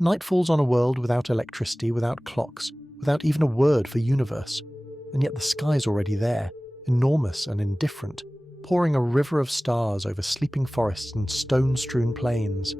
Night falls on a world without electricity, without clocks, without even a word for universe, and yet the sky's already there, enormous and indifferent, pouring a river of stars over sleeping forests and stone-strewn plains.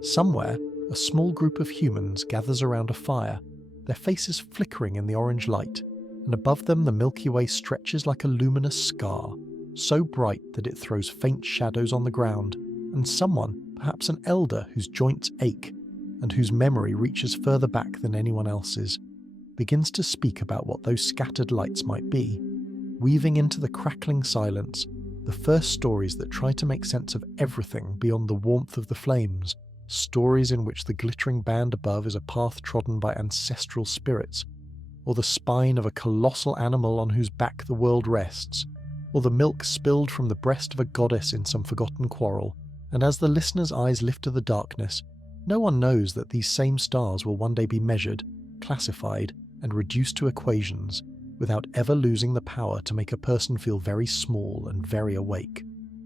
Somewhere, a small group of humans gathers around a fire, their faces flickering in the orange light, and above them the Milky Way stretches like a luminous scar, so bright that it throws faint shadows on the ground, and someone, perhaps an elder whose joints ache, and whose memory reaches further back than anyone else's, begins to speak about what those scattered lights might be, weaving into the crackling silence the first stories that try to make sense of everything beyond the warmth of the flames, stories in which the glittering band above is a path trodden by ancestral spirits, or the spine of a colossal animal on whose back the world rests, or the milk spilled from the breast of a goddess in some forgotten quarrel. And as the listener's eyes lift to the darkness, no one knows that these same stars will one day be measured, classified, and reduced to equations, without ever losing the power to make a person feel very small and very awake.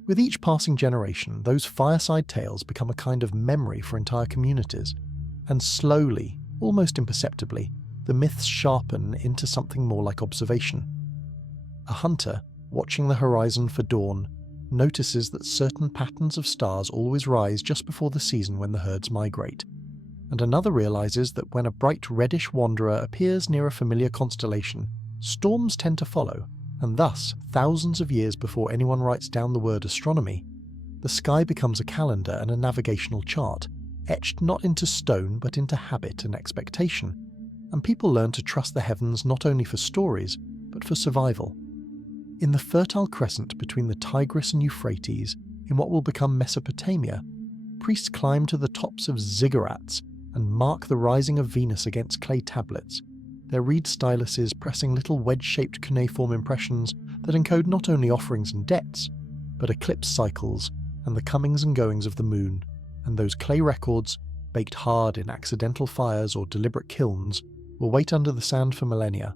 With each passing generation, those fireside tales become a kind of memory for entire communities, and slowly, almost imperceptibly, the myths sharpen into something more like observation. A hunter, watching the horizon for dawn, notices that certain patterns of stars always rise just before the season when the herds migrate, and another realizes that when a bright reddish wanderer appears near a familiar constellation, storms tend to follow, and thus, thousands of years before anyone writes down the word astronomy, the sky becomes a calendar and a navigational chart, etched not into stone but into habit and expectation, and people learn to trust the heavens not only for stories, but for survival. In the Fertile Crescent between the Tigris and Euphrates, in what will become Mesopotamia, priests climb to the tops of ziggurats and mark the rising of Venus against clay tablets, their reed styluses pressing little wedge-shaped cuneiform impressions that encode not only offerings and debts, but eclipse cycles and the comings and goings of the moon, and those clay records, baked hard in accidental fires or deliberate kilns, will wait under the sand for millennia,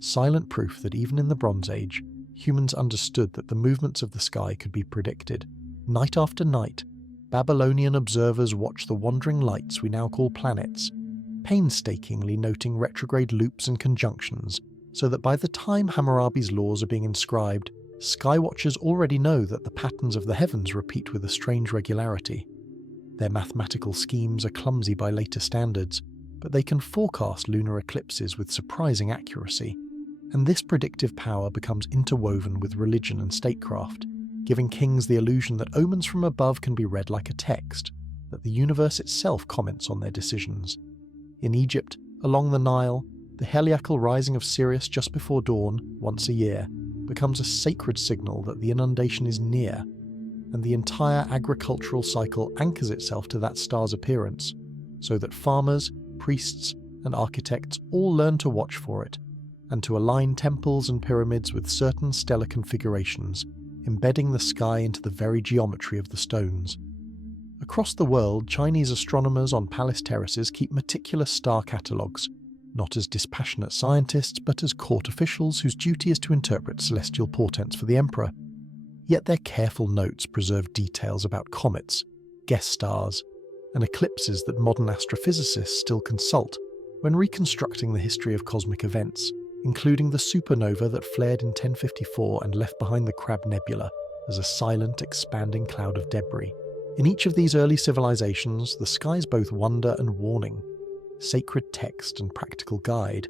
silent proof that even in the Bronze Age, humans understood that the movements of the sky could be predicted. Night after night, Babylonian observers watch the wandering lights we now call planets, painstakingly noting retrograde loops and conjunctions, so that by the time Hammurabi's laws are being inscribed, skywatchers already know that the patterns of the heavens repeat with a strange regularity. Their mathematical schemes are clumsy by later standards, but they can forecast lunar eclipses with surprising accuracy, and this predictive power becomes interwoven with religion and statecraft, giving kings the illusion that omens from above can be read like a text, that the universe itself comments on their decisions. In Egypt, along the Nile, the heliacal rising of Sirius just before dawn, once a year, becomes a sacred signal that the inundation is near, and the entire agricultural cycle anchors itself to that star's appearance, so that farmers, priests, and architects all learn to watch for it, and to align temples and pyramids with certain stellar configurations, embedding the sky into the very geometry of the stones. Across the world, Chinese astronomers on palace terraces keep meticulous star catalogues, not as dispassionate scientists, but as court officials whose duty is to interpret celestial portents for the emperor. Yet their careful notes preserve details about comets, guest stars, and eclipses that modern astrophysicists still consult when reconstructing the history of cosmic events, including the supernova that flared in 1054 and left behind the Crab Nebula as a silent, expanding cloud of debris. In each of these early civilizations, the sky's both wonder and warning, sacred text and practical guide,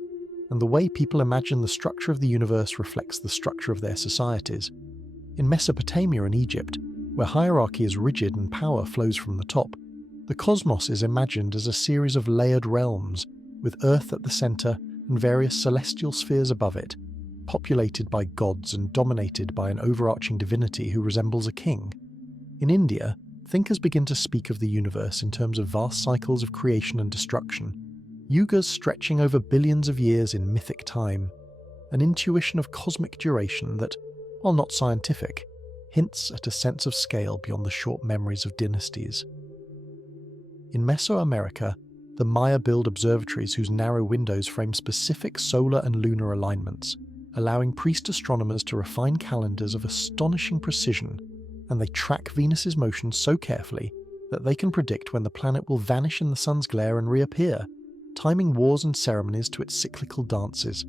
and the way people imagine the structure of the universe reflects the structure of their societies. In Mesopotamia and Egypt, where hierarchy is rigid and power flows from the top, the cosmos is imagined as a series of layered realms, with Earth at the center and various celestial spheres above it, populated by gods and dominated by an overarching divinity who resembles a king. In India, thinkers begin to speak of the universe in terms of vast cycles of creation and destruction, yugas stretching over billions of years in mythic time, an intuition of cosmic duration that, while not scientific, hints at a sense of scale beyond the short memories of dynasties. In Mesoamerica, the Maya build observatories whose narrow windows frame specific solar and lunar alignments, allowing priest astronomers to refine calendars of astonishing precision, and they track Venus's motion so carefully that they can predict when the planet will vanish in the sun's glare and reappear, timing wars and ceremonies to its cyclical dances.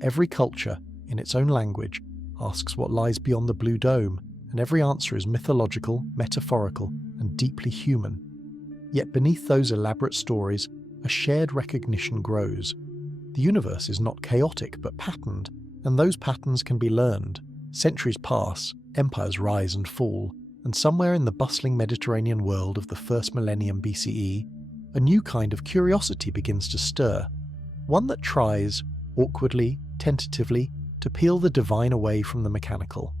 Every culture, in its own language, asks what lies beyond the blue dome, and every answer is mythological, metaphorical, and deeply human. Yet beneath those elaborate stories, a shared recognition grows. The universe is not chaotic but patterned, and those patterns can be learned. Centuries pass, empires rise and fall, and somewhere in the bustling Mediterranean world of the first millennium BCE, a new kind of curiosity begins to stir, one that tries, awkwardly, tentatively, to peel the divine away from the mechanical.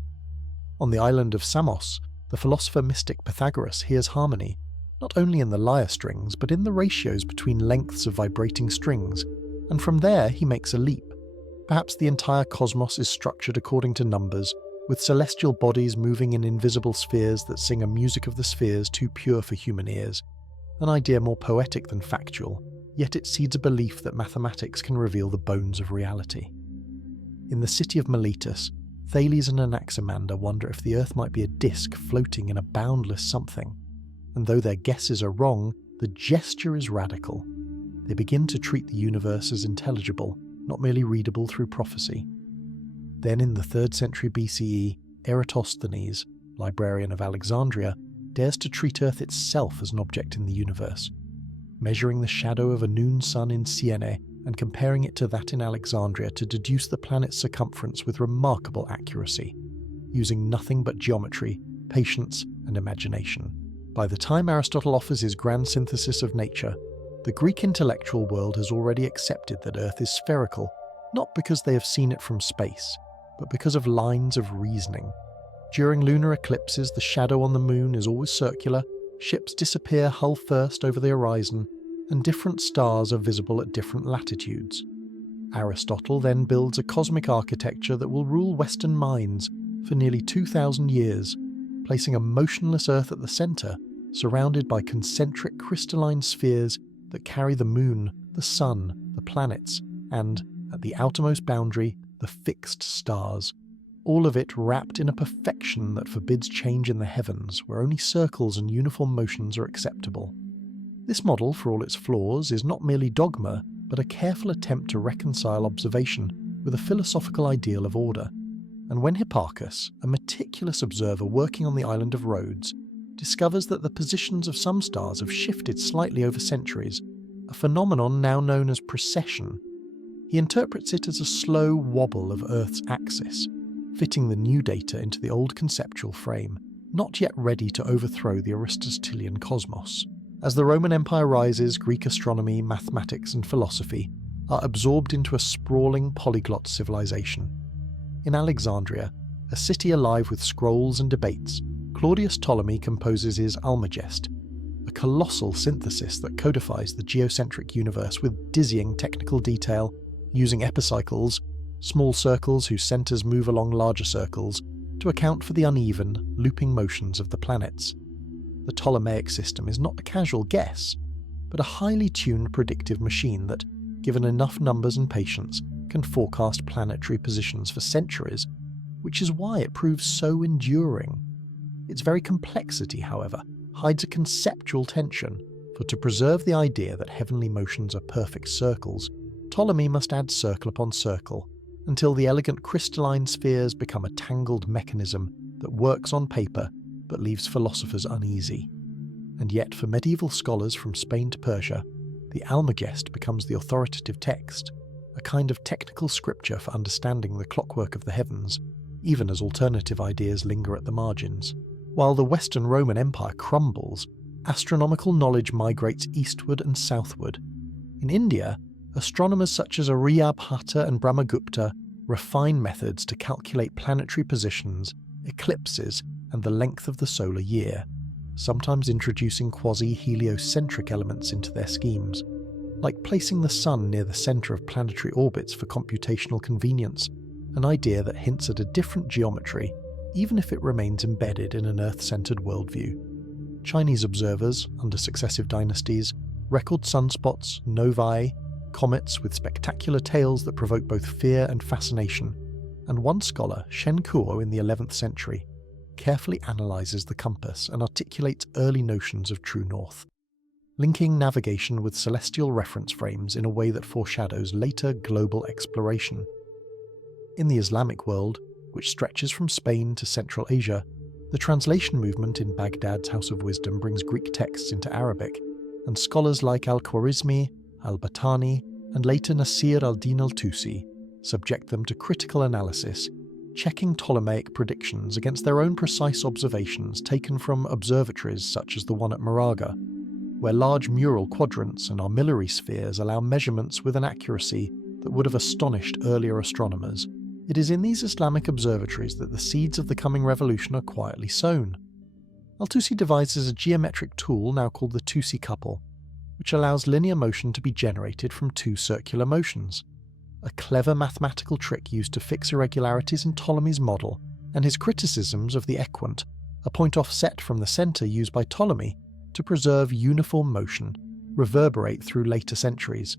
On the island of Samos, the philosopher-mystic Pythagoras hears harmony, not only in the lyre strings but in the ratios between lengths of vibrating strings, and from there he makes a leap. Perhaps the entire cosmos is structured according to numbers, with celestial bodies moving in invisible spheres that sing a music of the spheres too pure for human ears, an idea more poetic than factual, yet it seeds a belief that mathematics can reveal the bones of reality. In the city of Miletus, Thales and Anaximander wonder if the Earth might be a disk floating in a boundless something, and though their guesses are wrong, the gesture is radical. They begin to treat the universe as intelligible, not merely readable through prophecy. Then in the 3rd century BCE, Eratosthenes, librarian of Alexandria, dares to treat Earth itself as an object in the universe, measuring the shadow of a noon sun in Siene and comparing it to that in Alexandria to deduce the planet's circumference with remarkable accuracy, using nothing but geometry, patience, and imagination. By the time Aristotle offers his grand synthesis of nature, the Greek intellectual world has already accepted that Earth is spherical, not because they have seen it from space, but because of lines of reasoning. During lunar eclipses, the shadow on the moon is always circular, ships disappear hull first over the horizon, and different stars are visible at different latitudes. Aristotle then builds a cosmic architecture that will rule Western minds for nearly 2,000 years, placing a motionless Earth at the centre, surrounded by concentric crystalline spheres that carry the moon, the sun, the planets, and, at the outermost boundary, the fixed stars. All of it wrapped in a perfection that forbids change in the heavens, where only circles and uniform motions are acceptable. This model, for all its flaws, is not merely dogma, but a careful attempt to reconcile observation with a philosophical ideal of order. And when Hipparchus, a meticulous observer working on the island of Rhodes, discovers that the positions of some stars have shifted slightly over centuries, a phenomenon now known as precession, he interprets it as a slow wobble of Earth's axis, fitting the new data into the old conceptual frame, not yet ready to overthrow the Aristotelian cosmos. As the Roman Empire rises, Greek astronomy, mathematics, and philosophy are absorbed into a sprawling polyglot civilization. In Alexandria, a city alive with scrolls and debates, Claudius Ptolemy composes his Almagest, a colossal synthesis that codifies the geocentric universe with dizzying technical detail, using epicycles, small circles whose centres move along larger circles, to account for the uneven, looping motions of the planets. The Ptolemaic system is not a casual guess, but a highly tuned predictive machine that, given enough numbers and patience, can forecast planetary positions for centuries, which is why it proves so enduring. Its very complexity, however, hides a conceptual tension, for to preserve the idea that heavenly motions are perfect circles, Ptolemy must add circle upon circle, until the elegant crystalline spheres become a tangled mechanism that works on paper but leaves philosophers uneasy. And yet, for medieval scholars from Spain to Persia, the Almagest becomes the authoritative text, a kind of technical scripture for understanding the clockwork of the heavens, even as alternative ideas linger at the margins. While the Western Roman Empire crumbles, astronomical knowledge migrates eastward and southward. In India, astronomers such as Aryabhata and Brahmagupta refine methods to calculate planetary positions, eclipses, and the length of the solar year, sometimes introducing quasi-heliocentric elements into their schemes, like placing the Sun near the centre of planetary orbits for computational convenience, an idea that hints at a different geometry, even if it remains embedded in an Earth-centred worldview. Chinese observers, under successive dynasties, record sunspots, novae, comets with spectacular tails that provoke both fear and fascination, and one scholar, Shen Kuo in the 11th century, carefully analyses the compass and articulates early notions of true north, linking navigation with celestial reference frames in a way that foreshadows later global exploration. In the Islamic world, which stretches from Spain to Central Asia, the translation movement in Baghdad's House of Wisdom brings Greek texts into Arabic, and scholars like al-Khwarizmi, al-Battani, and later Nasir al-Din al-Tusi subject them to critical analysis, checking Ptolemaic predictions against their own precise observations taken from observatories such as the one at Moraga, where large mural quadrants and armillary spheres allow measurements with an accuracy that would have astonished earlier astronomers. It is in these Islamic observatories that the seeds of the coming revolution are quietly sown. Al-Tusi devises a geometric tool now called the Tusi couple, which allows linear motion to be generated from two circular motions, a clever mathematical trick used to fix irregularities in Ptolemy's model, and his criticisms of the equant, a point offset from the centre used by Ptolemy to preserve uniform motion, reverberate through later centuries.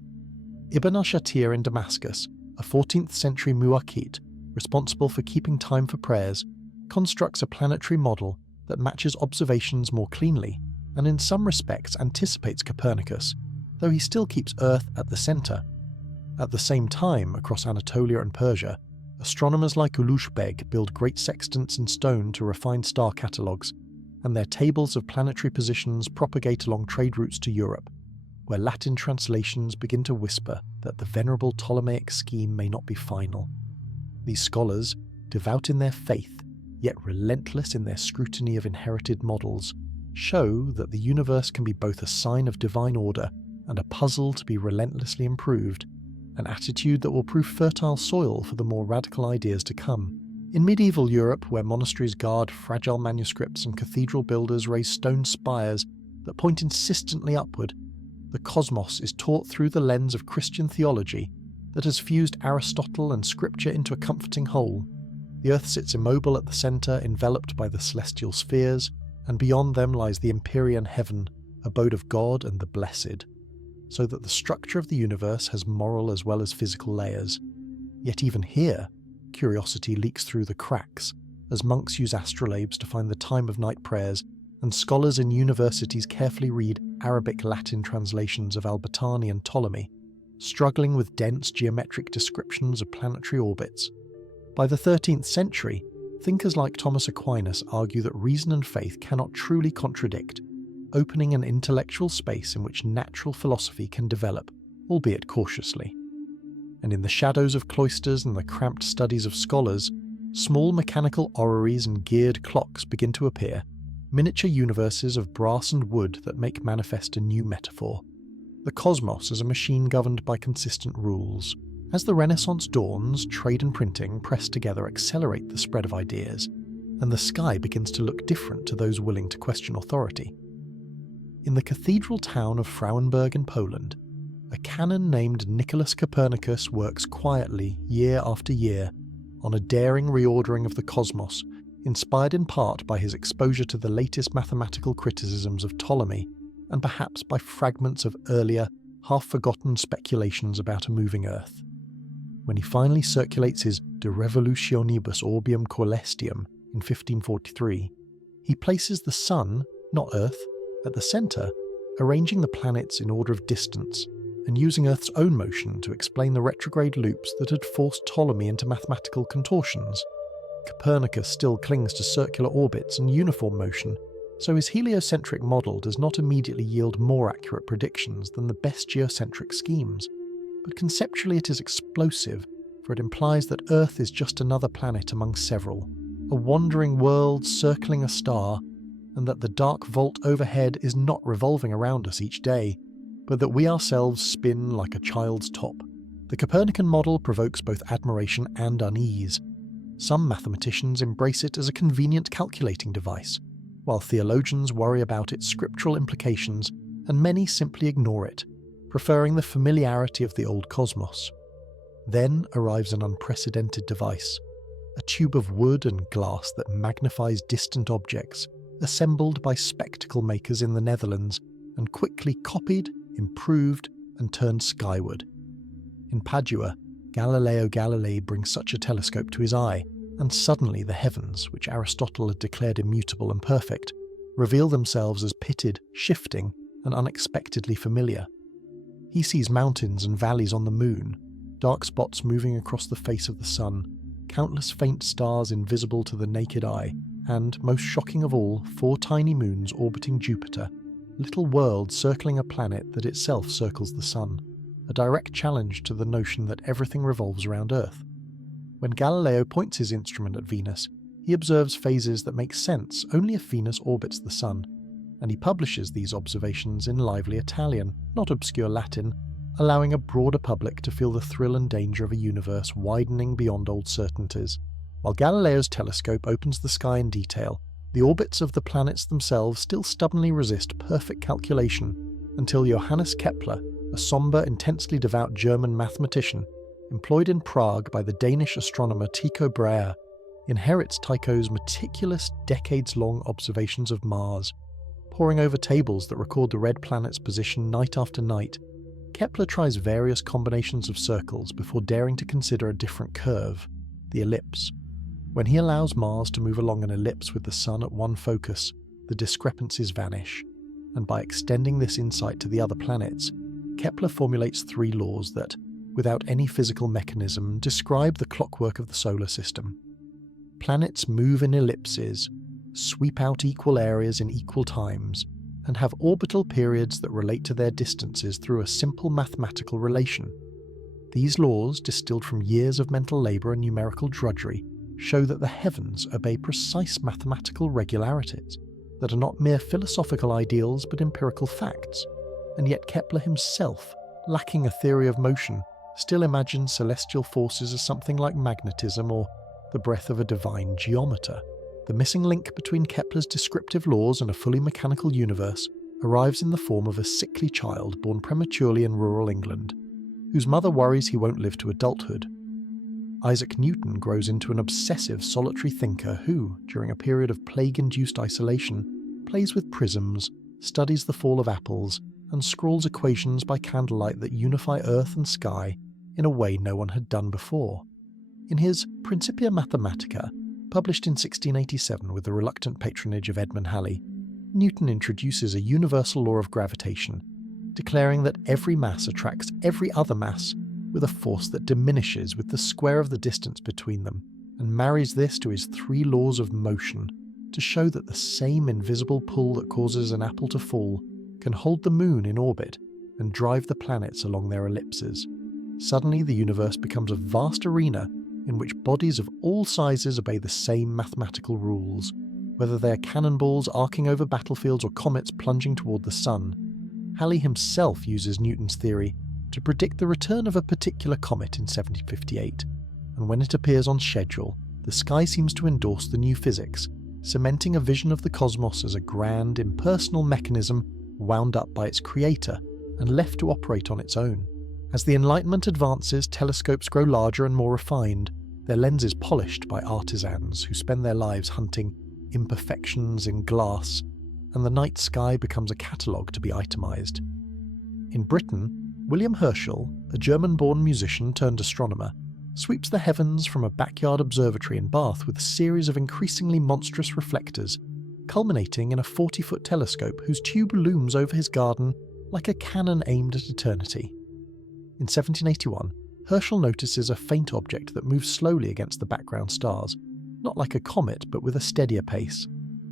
Ibn al-Shatir in Damascus, a 14th century muwaqit responsible for keeping time for prayers, constructs a planetary model that matches observations more cleanly and in some respects anticipates Copernicus, though he still keeps Earth at the centre. At the same time, across Anatolia and Persia, astronomers like Ulush Beg build great sextants in stone to refine star catalogues, and their tables of planetary positions propagate along trade routes to Europe, where Latin translations begin to whisper that the venerable Ptolemaic scheme may not be final. These scholars, devout in their faith, yet relentless in their scrutiny of inherited models, show that the universe can be both a sign of divine order and a puzzle to be relentlessly improved, an attitude that will prove fertile soil for the more radical ideas to come. In medieval Europe, where monasteries guard fragile manuscripts and cathedral builders raise stone spires that point insistently upward, the cosmos is taught through the lens of Christian theology that has fused Aristotle and Scripture into a comforting whole. The Earth sits immobile at the centre, enveloped by the celestial spheres, and beyond them lies the empyrean heaven, abode of God and the blessed, so that the structure of the universe has moral as well as physical layers. Yet even here, curiosity leaks through the cracks, as monks use astrolabes to find the time of night prayers, and scholars in universities carefully read Arabic-Latin translations of al-Battani and Ptolemy, struggling with dense geometric descriptions of planetary orbits. By the 13th century, thinkers like Thomas Aquinas argue that reason and faith cannot truly contradict, opening an intellectual space in which natural philosophy can develop, albeit cautiously. And in the shadows of cloisters and the cramped studies of scholars, small mechanical orreries and geared clocks begin to appear, miniature universes of brass and wood that make manifest a new metaphor. The cosmos as a machine governed by consistent rules. As the Renaissance dawns, trade and printing pressed together accelerate the spread of ideas, and the sky begins to look different to those willing to question authority. In the cathedral town of Frauenburg in Poland, a canon named Nicholas Copernicus works quietly year after year on a daring reordering of the cosmos, inspired in part by his exposure to the latest mathematical criticisms of Ptolemy, and perhaps by fragments of earlier, half-forgotten speculations about a moving Earth. When he finally circulates his De Revolutionibus Orbium Coelestium in 1543, he places the Sun, not Earth, at the centre, arranging the planets in order of distance, and using Earth's own motion to explain the retrograde loops that had forced Ptolemy into mathematical contortions. Copernicus still clings to circular orbits and uniform motion, so his heliocentric model does not immediately yield more accurate predictions than the best geocentric schemes. But conceptually it is explosive, for it implies that Earth is just another planet among several, a wandering world circling a star, and that the dark vault overhead is not revolving around us each day, but that we ourselves spin like a child's top. The Copernican model provokes both admiration and unease. Some mathematicians embrace it as a convenient calculating device, while theologians worry about its scriptural implications, and many simply ignore it, preferring the familiarity of the old cosmos. Then arrives an unprecedented device, a tube of wood and glass that magnifies distant objects, assembled by spectacle makers in the Netherlands, and quickly copied, improved, and turned skyward. In Padua, Galileo Galilei brings such a telescope to his eye, and suddenly the heavens, which Aristotle had declared immutable and perfect, reveal themselves as pitted, shifting, and unexpectedly familiar. He sees mountains and valleys on the moon, dark spots moving across the face of the sun, countless faint stars invisible to the naked eye, and, most shocking of all, 4 tiny moons orbiting Jupiter, little worlds circling a planet that itself circles the sun, a direct challenge to the notion that everything revolves around Earth. When Galileo points his instrument at Venus, he observes phases that make sense only if Venus orbits the sun, and he publishes these observations in lively Italian, not obscure Latin, allowing a broader public to feel the thrill and danger of a universe widening beyond old certainties. While Galileo's telescope opens the sky in detail, the orbits of the planets themselves still stubbornly resist perfect calculation until Johannes Kepler, a sombre, intensely devout German mathematician, employed in Prague by the Danish astronomer Tycho Brahe, inherits Tycho's meticulous, decades-long observations of Mars. Poring over tables that record the red planet's position night after night, Kepler tries various combinations of circles before daring to consider a different curve, the ellipse. When he allows Mars to move along an ellipse with the Sun at one focus, the discrepancies vanish, and by extending this insight to the other planets, Kepler formulates 3 laws that, without any physical mechanism, describe the clockwork of the solar system. Planets move in ellipses, sweep out equal areas in equal times, and have orbital periods that relate to their distances through a simple mathematical relation. These laws, distilled from years of mental labour and numerical drudgery, show that the heavens obey precise mathematical regularities that are not mere philosophical ideals but empirical facts, and yet Kepler himself, lacking a theory of motion, still imagines celestial forces as something like magnetism or the breath of a divine geometer. The missing link between Kepler's descriptive laws and a fully mechanical universe arrives in the form of a sickly child born prematurely in rural England, whose mother worries he won't live to adulthood. Isaac Newton grows into an obsessive solitary thinker who, during a period of plague-induced isolation, plays with prisms, studies the fall of apples, and scrawls equations by candlelight that unify earth and sky in a way no one had done before. In his Principia Mathematica, published in 1687 with the reluctant patronage of Edmund Halley, Newton introduces a universal law of gravitation, declaring that every mass attracts every other mass with a force that diminishes with the square of the distance between them, and marries this to his 3 laws of motion to show that the same invisible pull that causes an apple to fall can hold the moon in orbit and drive the planets along their ellipses. Suddenly the universe becomes a vast arena in which bodies of all sizes obey the same mathematical rules, whether they are cannonballs arcing over battlefields or comets plunging toward the sun. Halley himself uses Newton's theory to predict the return of a particular comet in 1758, and when it appears on schedule, the sky seems to endorse the new physics, cementing a vision of the cosmos as a grand, impersonal mechanism wound up by its creator and left to operate on its own. As the Enlightenment advances, telescopes grow larger and more refined, their lenses polished by artisans who spend their lives hunting imperfections in glass, and the night sky becomes a catalogue to be itemised. In Britain, William Herschel, a German-born musician turned astronomer, sweeps the heavens from a backyard observatory in Bath with a series of increasingly monstrous reflectors, culminating in a 40-foot telescope whose tube looms over his garden like a cannon aimed at eternity. In 1781, Herschel notices a faint object that moves slowly against the background stars, not like a comet but with a steadier pace,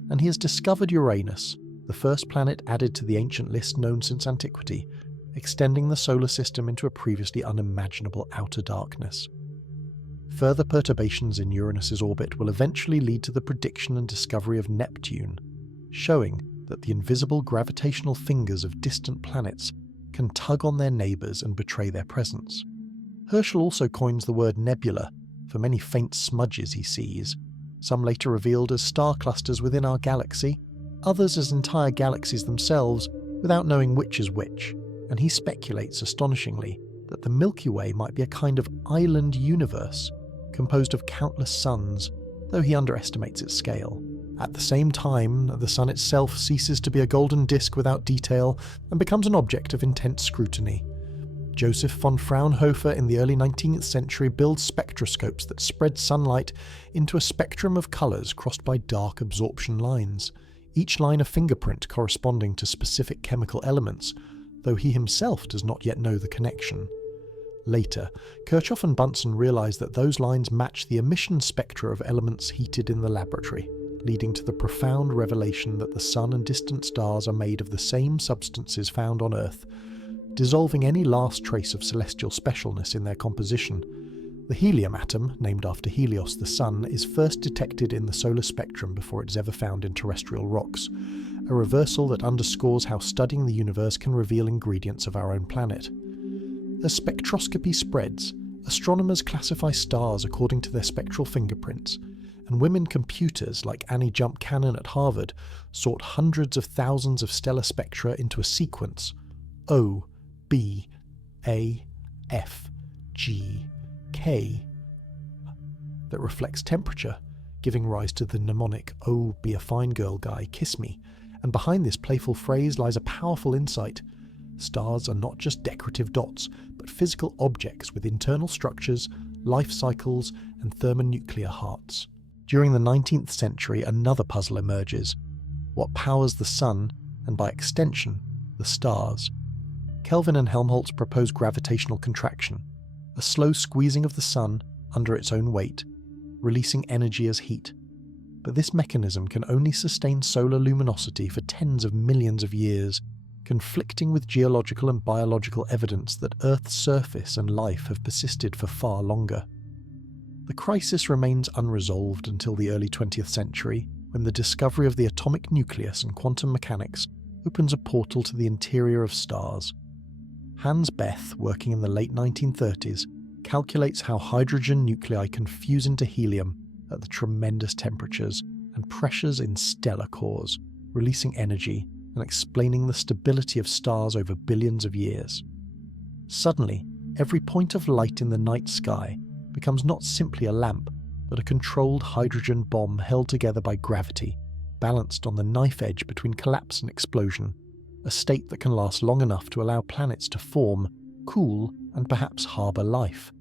and he has discovered Uranus, the first planet added to the ancient list known since antiquity, extending the solar system into a previously unimaginable outer darkness. Further perturbations in Uranus's orbit will eventually lead to the prediction and discovery of Neptune, showing that the invisible gravitational fingers of distant planets can tug on their neighbours and betray their presence. Herschel also coins the word nebula for many faint smudges he sees, some later revealed as star clusters within our galaxy, others as entire galaxies themselves, without knowing which is which, and he speculates astonishingly that the Milky Way might be a kind of island universe composed of countless suns, though he underestimates its scale. At the same time, the sun itself ceases to be a golden disk without detail and becomes an object of intense scrutiny. Joseph von Fraunhofer in the early 19th century builds spectroscopes that spread sunlight into a spectrum of colours crossed by dark absorption lines, each line a fingerprint corresponding to specific chemical elements, though he himself does not yet know the connection. Later, Kirchhoff and Bunsen realised that those lines match the emission spectra of elements heated in the laboratory, leading to the profound revelation that the Sun and distant stars are made of the same substances found on Earth, dissolving any last trace of celestial specialness in their composition. The helium atom, named after Helios the Sun, is first detected in the solar spectrum before it is ever found in terrestrial rocks, a reversal that underscores how studying the universe can reveal ingredients of our own planet. As spectroscopy spreads, astronomers classify stars according to their spectral fingerprints, and women computers like Annie Jump Cannon at Harvard sort hundreds of thousands of stellar spectra into a sequence O, B, A, F, G, K that reflects temperature, giving rise to the mnemonic "Oh, be a fine girl, guy, kiss me." And behind this playful phrase lies a powerful insight. Stars are not just decorative dots, but physical objects with internal structures, life cycles, and thermonuclear hearts. During the 19th century, another puzzle emerges: what powers the Sun, and by extension, the stars? Kelvin and Helmholtz propose gravitational contraction, a slow squeezing of the Sun under its own weight, releasing energy as heat. But this mechanism can only sustain solar luminosity for tens of millions of years, conflicting with geological and biological evidence that Earth's surface and life have persisted for far longer. The crisis remains unresolved until the early 20th century, when the discovery of the atomic nucleus and quantum mechanics opens a portal to the interior of stars. Hans Bethe, working in the late 1930s, calculates how hydrogen nuclei can fuse into helium at the tremendous temperatures and pressures in stellar cores, releasing energy and explaining the stability of stars over billions of years. Suddenly, every point of light in the night sky becomes not simply a lamp, but a controlled hydrogen bomb held together by gravity, balanced on the knife edge between collapse and explosion, a state that can last long enough to allow planets to form, cool, and perhaps harbour life.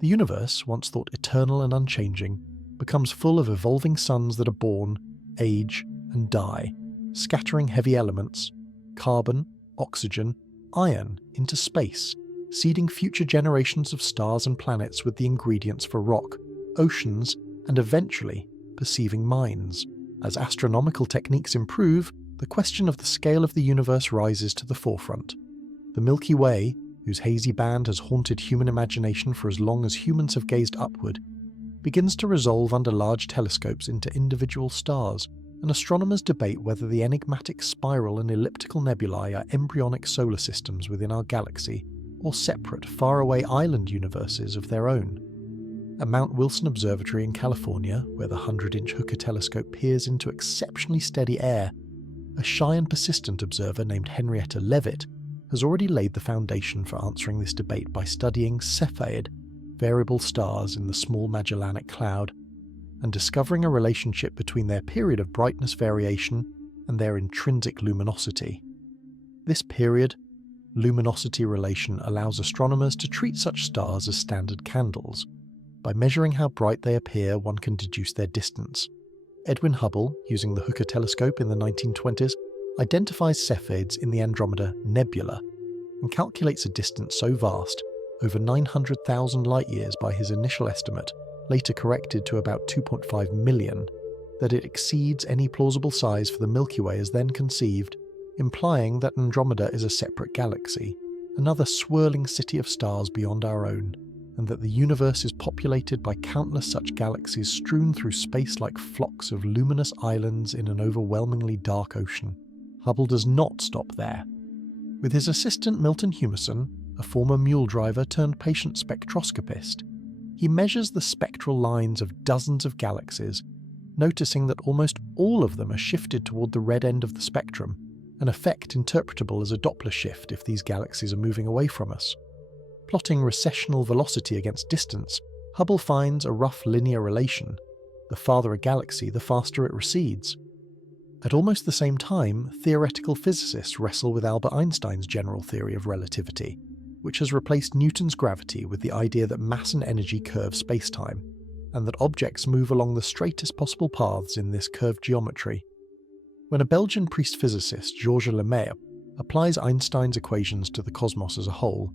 The universe, once thought eternal and unchanging, becomes full of evolving suns that are born, age, and die, scattering heavy elements, carbon, oxygen, iron, into space, seeding future generations of stars and planets with the ingredients for rock, oceans, and eventually perceiving minds. As astronomical techniques improve, the question of the scale of the universe rises to the forefront. The Milky Way, whose hazy band has haunted human imagination for as long as humans have gazed upward, begins to resolve under large telescopes into individual stars, and astronomers debate whether the enigmatic spiral and elliptical nebulae are embryonic solar systems within our galaxy, or separate, faraway island universes of their own. At Mount Wilson Observatory in California, where the 100-inch Hooker telescope peers into exceptionally steady air, a shy and persistent observer named Henrietta Leavitt has already laid the foundation for answering this debate by studying Cepheid, variable stars in the Small Magellanic Cloud, and discovering a relationship between their period of brightness variation and their intrinsic luminosity. This period, luminosity relation allows astronomers to treat such stars as standard candles. By measuring how bright they appear, one can deduce their distance. Edwin Hubble, using the Hooker telescope in the 1920s, identifies Cepheids in the Andromeda Nebula and calculates a distance so vast, over 900,000 light-years by his initial estimate, later corrected to about 2.5 million, that it exceeds any plausible size for the Milky Way as then conceived, implying that Andromeda is a separate galaxy, another swirling city of stars beyond our own, and that the universe is populated by countless such galaxies strewn through space like flocks of luminous islands in an overwhelmingly dark ocean. Hubble does not stop there. With his assistant Milton Humason, a former mule driver turned patient spectroscopist, he measures the spectral lines of dozens of galaxies, noticing that almost all of them are shifted toward the red end of the spectrum, an effect interpretable as a Doppler shift if these galaxies are moving away from us. Plotting recessional velocity against distance, Hubble finds a rough linear relation. The farther a galaxy, the faster it recedes. At almost the same time, theoretical physicists wrestle with Albert Einstein's general theory of relativity. which has replaced Newton's gravity with the idea that mass and energy curve spacetime, and that objects move along the straightest possible paths in this curved geometry. When a Belgian priest-physicist, Georges Lemaire, applies Einstein's equations to the cosmos as a whole,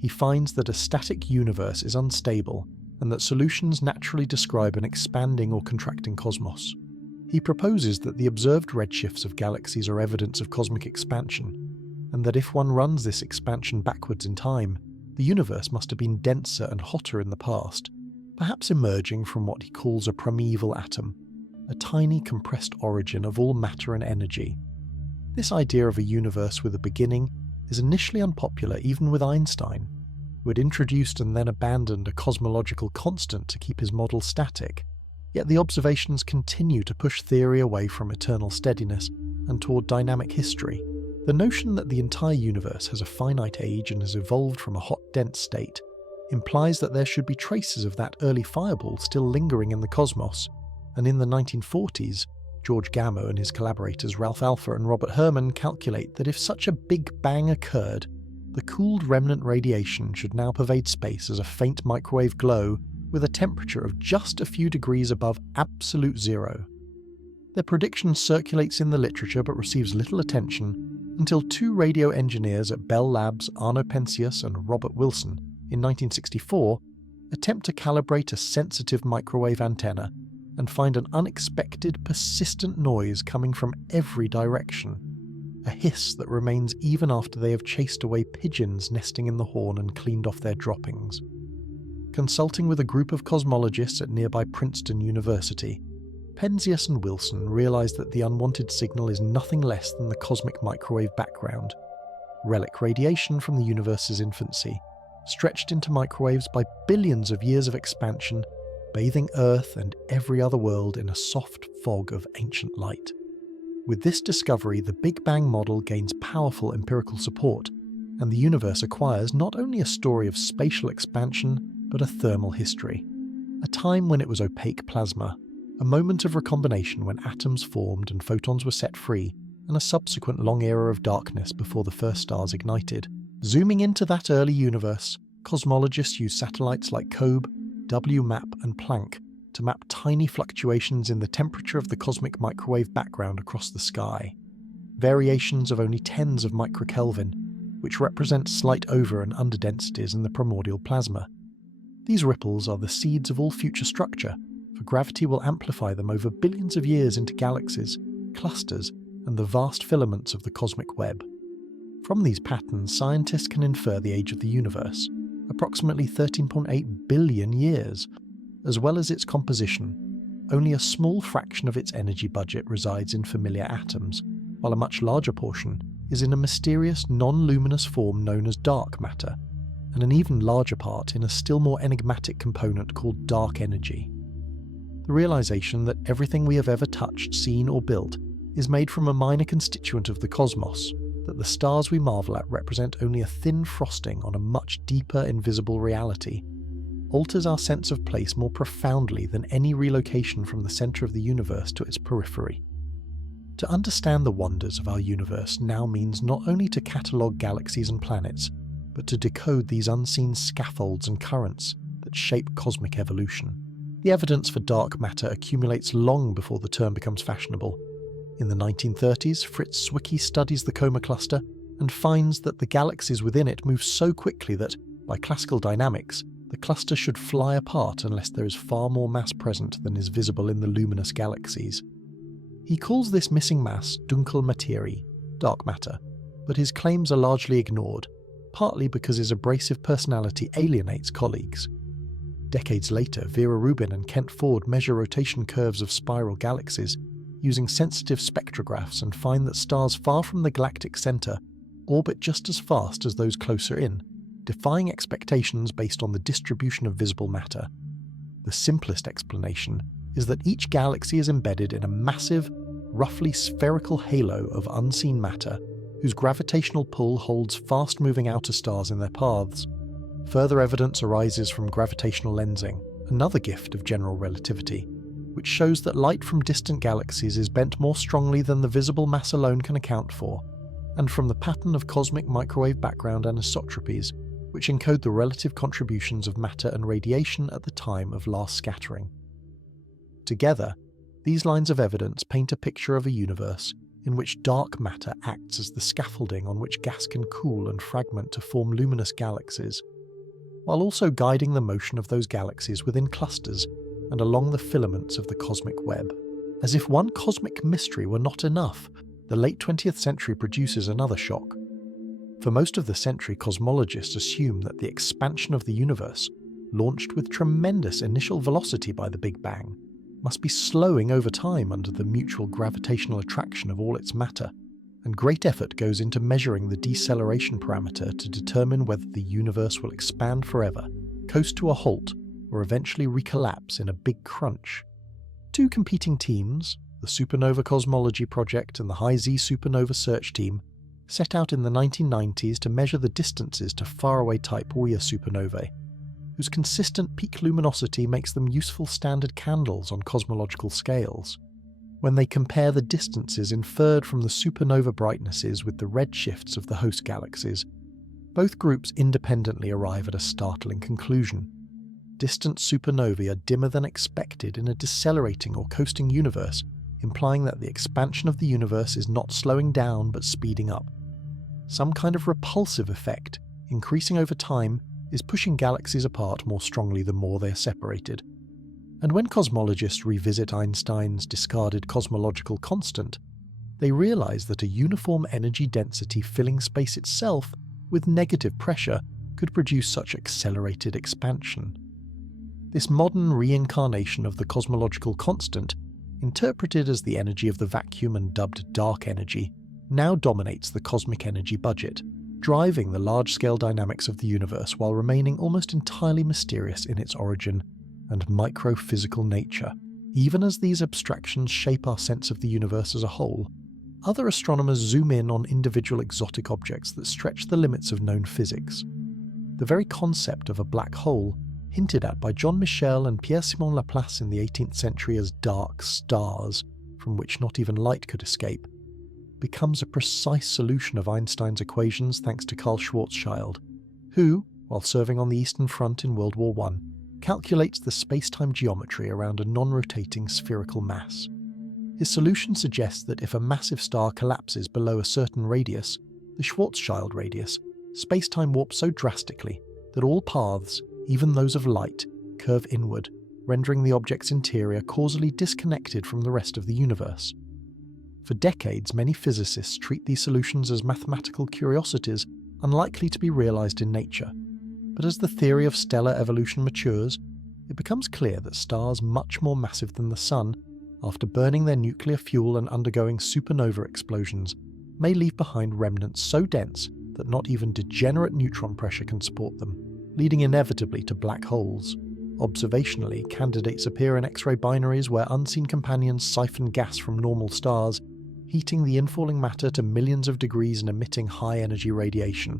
he finds that a static universe is unstable and that solutions naturally describe an expanding or contracting cosmos. He proposes that the observed redshifts of galaxies are evidence of cosmic expansion, and that if one runs this expansion backwards in time, the universe must have been denser and hotter in the past, perhaps emerging from what he calls a primeval atom, a tiny compressed origin of all matter and energy. This idea of a universe with a beginning is initially unpopular even with Einstein, who had introduced and then abandoned a cosmological constant to keep his model static. Yet the observations continue to push theory away from eternal steadiness and toward dynamic history. The notion that the entire universe has a finite age and has evolved from a hot, dense state implies that there should be traces of that early fireball still lingering in the cosmos, and in the 1940s, George Gamow and his collaborators Ralph Alpher and Robert Herman calculate that if such a big bang occurred, the cooled remnant radiation should now pervade space as a faint microwave glow with a temperature of just a few degrees above absolute zero. Their prediction circulates in the literature but receives little attention until two radio engineers at Bell Labs, Arno Penzias and Robert Wilson, in 1964, attempt to calibrate a sensitive microwave antenna and find an unexpected, persistent noise coming from every direction, a hiss that remains even after they have chased away pigeons nesting in the horn and cleaned off their droppings. Consulting with a group of cosmologists at nearby Princeton University, Penzias and Wilson realize that the unwanted signal is nothing less than the cosmic microwave background, relic radiation from the universe's infancy, stretched into microwaves by billions of years of expansion, bathing Earth and every other world in a soft fog of ancient light. With this discovery, the Big Bang model gains powerful empirical support, and the universe acquires not only a story of spatial expansion, but a thermal history. A time when it was opaque plasma, a moment of recombination when atoms formed and photons were set free, and a subsequent long era of darkness before the first stars ignited. Zooming into that early universe, cosmologists use satellites like COBE, WMAP and Planck to map tiny fluctuations in the temperature of the cosmic microwave background across the sky, variations of only tens of microkelvin, which represent slight over- and underdensities in the primordial plasma. These ripples are the seeds of all future structure, for gravity will amplify them over billions of years into galaxies, clusters, and the vast filaments of the cosmic web. From these patterns, scientists can infer the age of the universe, approximately 13.8 billion years, as well as its composition. Only a small fraction of its energy budget resides in familiar atoms, while a much larger portion is in a mysterious non-luminous form known as dark matter, and an even larger part in a still more enigmatic component called dark energy. The realization that everything we have ever touched, seen or built is made from a minor constituent of the cosmos, that the stars we marvel at represent only a thin frosting on a much deeper invisible reality, alters our sense of place more profoundly than any relocation from the center of the universe to its periphery. To understand the wonders of our universe now means not only to catalogue galaxies and planets, but to decode these unseen scaffolds and currents that shape cosmic evolution. The evidence for dark matter accumulates long before the term becomes fashionable. In the 1930s, Fritz Zwicky studies the Coma cluster and finds that the galaxies within it move so quickly that, by classical dynamics, the cluster should fly apart unless there is far more mass present than is visible in the luminous galaxies. He calls this missing mass Dunkelmaterie, dark matter, but his claims are largely ignored, partly because his abrasive personality alienates colleagues. Decades later, Vera Rubin and Kent Ford measure rotation curves of spiral galaxies using sensitive spectrographs and find that stars far from the galactic center orbit just as fast as those closer in, defying expectations based on the distribution of visible matter. The simplest explanation is that each galaxy is embedded in a massive, roughly spherical halo of unseen matter whose gravitational pull holds fast-moving outer stars in their paths. Further evidence arises from gravitational lensing, another gift of general relativity, which shows that light from distant galaxies is bent more strongly than the visible mass alone can account for, and from the pattern of cosmic microwave background anisotropies, which encode the relative contributions of matter and radiation at the time of last scattering. Together, these lines of evidence paint a picture of a universe in which dark matter acts as the scaffolding on which gas can cool and fragment to form luminous galaxies, while also guiding the motion of those galaxies within clusters and along the filaments of the cosmic web. As if one cosmic mystery were not enough, the late 20th century produces another shock. For most of the century, cosmologists assume that the expansion of the universe, launched with tremendous initial velocity by the Big Bang, must be slowing over time under the mutual gravitational attraction of all its matter, and great effort goes into measuring the deceleration parameter to determine whether the universe will expand forever, coast to a halt, or eventually recollapse in a big crunch. Two competing teams, the Supernova Cosmology Project and the High Z Supernova Search Team, set out in the 1990s to measure the distances to faraway type Oya supernovae, whose consistent peak luminosity makes them useful standard candles on cosmological scales. When they compare the distances inferred from the supernova brightnesses with the redshifts of the host galaxies, both groups independently arrive at a startling conclusion. Distant supernovae are dimmer than expected in a decelerating or coasting universe, implying that the expansion of the universe is not slowing down but speeding up. Some kind of repulsive effect, increasing over time, is pushing galaxies apart more strongly the more they are separated. And when cosmologists revisit Einstein's discarded cosmological constant, they realize that a uniform energy density filling space itself with negative pressure could produce such accelerated expansion. This modern reincarnation of the cosmological constant, interpreted as the energy of the vacuum and dubbed dark energy, now dominates the cosmic energy budget, driving the large-scale dynamics of the universe while remaining almost entirely mysterious in its origin and micro-physical nature. Even as these abstractions shape our sense of the universe as a whole, other astronomers zoom in on individual exotic objects that stretch the limits of known physics. The very concept of a black hole, hinted at by Jean-Michel and Pierre-Simon Laplace in the 18th century as dark stars, from which not even light could escape, becomes a precise solution of Einstein's equations thanks to Carl Schwarzschild, who, while serving on the Eastern Front in World War I, calculates the space-time geometry around a non-rotating spherical mass. His solution suggests that if a massive star collapses below a certain radius, the Schwarzschild radius, space-time warps so drastically that all paths, even those of light, curve inward, rendering the object's interior causally disconnected from the rest of the universe. For decades, many physicists treat these solutions as mathematical curiosities unlikely to be realized in nature. But as the theory of stellar evolution matures, it becomes clear that stars much more massive than the Sun, after burning their nuclear fuel and undergoing supernova explosions, may leave behind remnants so dense that not even degenerate neutron pressure can support them, leading inevitably to black holes. Observationally, candidates appear in X-ray binaries where unseen companions siphon gas from normal stars, heating the infalling matter to millions of degrees and emitting high-energy radiation.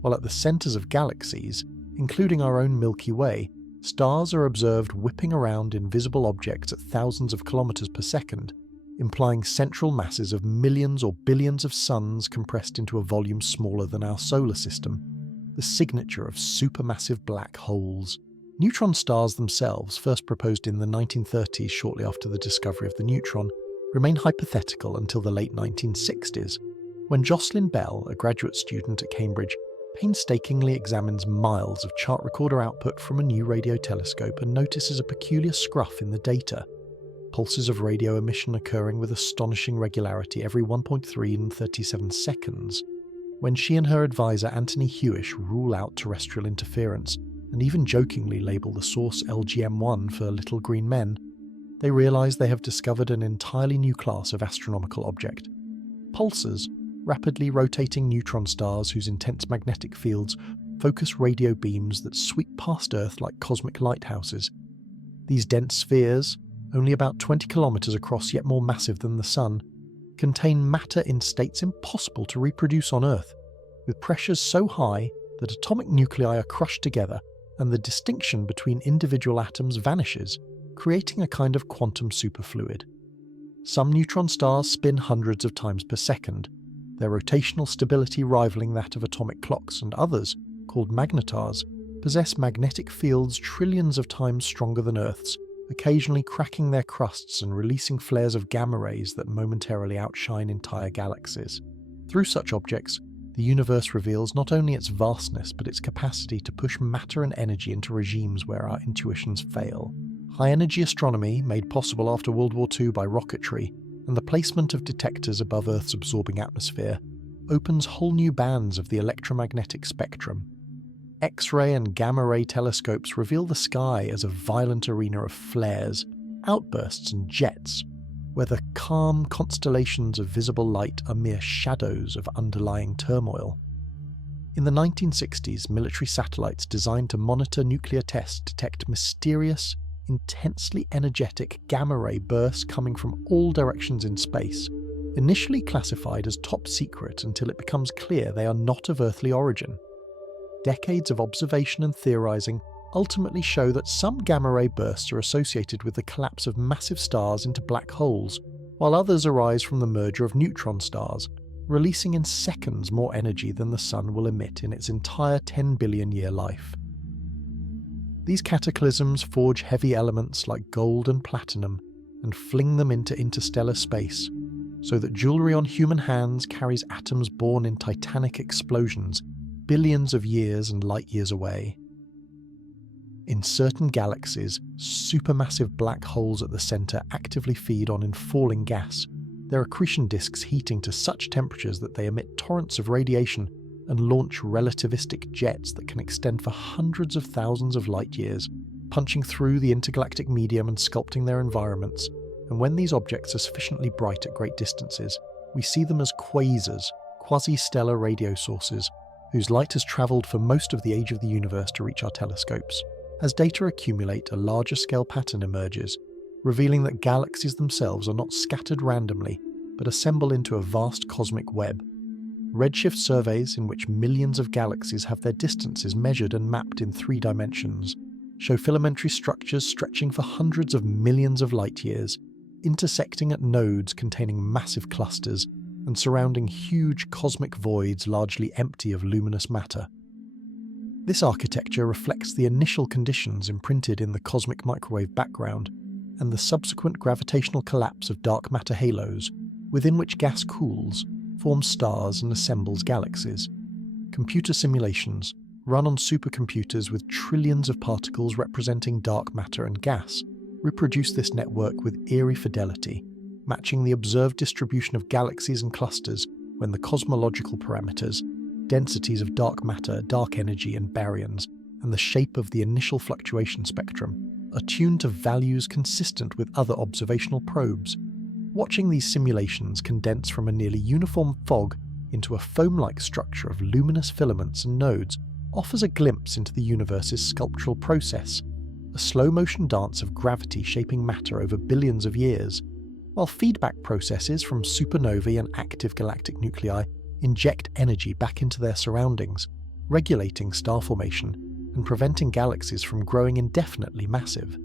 While at the centres of galaxies, including our own Milky Way, stars are observed whipping around invisible objects at thousands of kilometers per second, implying central masses of millions or billions of suns compressed into a volume smaller than our solar system, the signature of supermassive black holes. Neutron stars themselves, first proposed in the 1930s shortly after the discovery of the neutron, remain hypothetical until the late 1960s, when Jocelyn Bell, a graduate student at Cambridge, painstakingly examines miles of chart recorder output from a new radio telescope and notices a peculiar scruff in the data, pulses of radio emission occurring with astonishing regularity every 1.3 and 37 seconds. When she and her advisor Anthony Hewish rule out terrestrial interference, and even jokingly label the source LGM1 for Little Green Men, they realize they have discovered an entirely new class of astronomical object. Pulsars, rapidly rotating neutron stars whose intense magnetic fields focus radio beams that sweep past Earth like cosmic lighthouses. These dense spheres, only about 20 kilometers across yet more massive than the Sun, contain matter in states impossible to reproduce on Earth, with pressures so high that atomic nuclei are crushed together and the distinction between individual atoms vanishes, creating a kind of quantum superfluid. Some neutron stars spin hundreds of times per second, their rotational stability rivaling that of atomic clocks, and others, called magnetars, possess magnetic fields trillions of times stronger than Earth's, occasionally cracking their crusts and releasing flares of gamma rays that momentarily outshine entire galaxies. Through such objects, the universe reveals not only its vastness but its capacity to push matter and energy into regimes where our intuitions fail. High-energy astronomy, made possible after World War II by rocketry, and the placement of detectors above Earth's absorbing atmosphere, opens whole new bands of the electromagnetic spectrum. X-ray and gamma-ray telescopes reveal the sky as a violent arena of flares, outbursts and jets, where the calm constellations of visible light are mere shadows of underlying turmoil. In the 1960s, military satellites designed to monitor nuclear tests detect mysterious, intensely energetic gamma-ray bursts coming from all directions in space, initially classified as top secret until it becomes clear they are not of earthly origin. Decades of observation and theorizing ultimately show that some gamma-ray bursts are associated with the collapse of massive stars into black holes, while others arise from the merger of neutron stars, releasing in seconds more energy than the Sun will emit in its entire 10 billion year life. These cataclysms forge heavy elements like gold and platinum and fling them into interstellar space, so that jewelry on human hands carries atoms born in titanic explosions billions of years and light years away. In certain galaxies, supermassive black holes at the centre actively feed on infalling gas, their accretion disks heating to such temperatures that they emit torrents of radiation and launch relativistic jets that can extend for hundreds of thousands of light years, punching through the intergalactic medium and sculpting their environments. And when these objects are sufficiently bright at great distances, we see them as quasars, quasi-stellar radio sources, whose light has travelled for most of the age of the universe to reach our telescopes. As data accumulate, a larger scale pattern emerges, revealing that galaxies themselves are not scattered randomly, but assemble into a vast cosmic web. Redshift surveys, in which millions of galaxies have their distances measured and mapped in 3 dimensions, show filamentary structures stretching for hundreds of millions of light years, intersecting at nodes containing massive clusters and surrounding huge cosmic voids largely empty of luminous matter. This architecture reflects the initial conditions imprinted in the cosmic microwave background and the subsequent gravitational collapse of dark matter halos, within which gas cools, forms stars and assembles galaxies. Computer simulations, run on supercomputers with trillions of particles representing dark matter and gas, reproduce this network with eerie fidelity, matching the observed distribution of galaxies and clusters when the cosmological parameters, densities of dark matter, dark energy and baryons, and the shape of the initial fluctuation spectrum, are tuned to values consistent with other observational probes. Watching these simulations condense from a nearly uniform fog into a foam-like structure of luminous filaments and nodes offers a glimpse into the universe's sculptural process, a slow-motion dance of gravity shaping matter over billions of years, while feedback processes from supernovae and active galactic nuclei inject energy back into their surroundings, regulating star formation and preventing galaxies from growing indefinitely massive.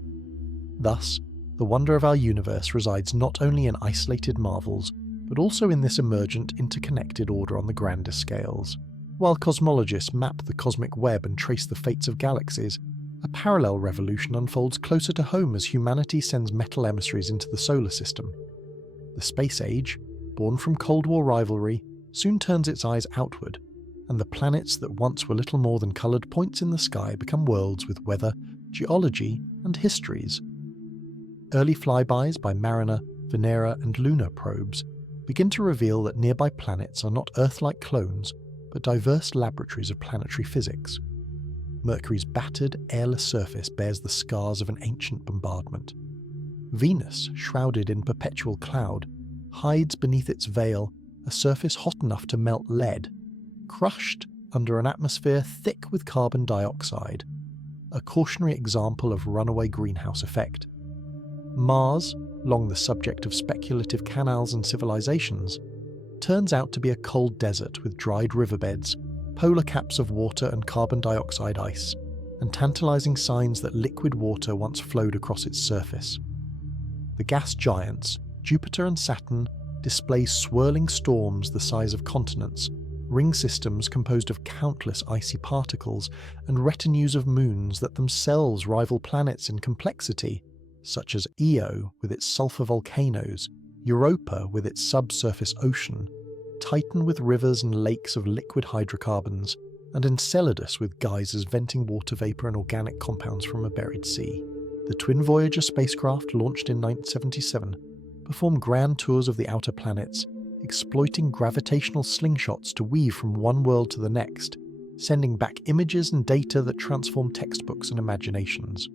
Thus, the wonder of our universe resides not only in isolated marvels, but also in this emergent, interconnected order on the grandest scales. While cosmologists map the cosmic web and trace the fates of galaxies, a parallel revolution unfolds closer to home as humanity sends metal emissaries into the solar system. The space age, born from Cold War rivalry, soon turns its eyes outward, and the planets that once were little more than coloured points in the sky become worlds with weather, geology, and histories. Early flybys by Mariner, Venera, and Luna probes begin to reveal that nearby planets are not Earth-like clones, but diverse laboratories of planetary physics. Mercury's battered, airless surface bears the scars of an ancient bombardment. Venus, shrouded in perpetual cloud, hides beneath its veil a surface hot enough to melt lead, crushed under an atmosphere thick with carbon dioxide, a cautionary example of runaway greenhouse effect. Mars, long the subject of speculative canals and civilizations, turns out to be a cold desert with dried riverbeds, polar caps of water and carbon dioxide ice, and tantalizing signs that liquid water once flowed across its surface. The gas giants, Jupiter and Saturn, display swirling storms the size of continents, ring systems composed of countless icy particles, and retinues of moons that themselves rival planets in complexity, such as Io with its sulfur volcanoes, Europa with its subsurface ocean, Titan with rivers and lakes of liquid hydrocarbons, and Enceladus with geysers venting water vapour and organic compounds from a buried sea. The twin Voyager spacecraft, launched in 1977, perform grand tours of the outer planets, exploiting gravitational slingshots to weave from one world to the next, sending back images and data that transform textbooks and imaginations.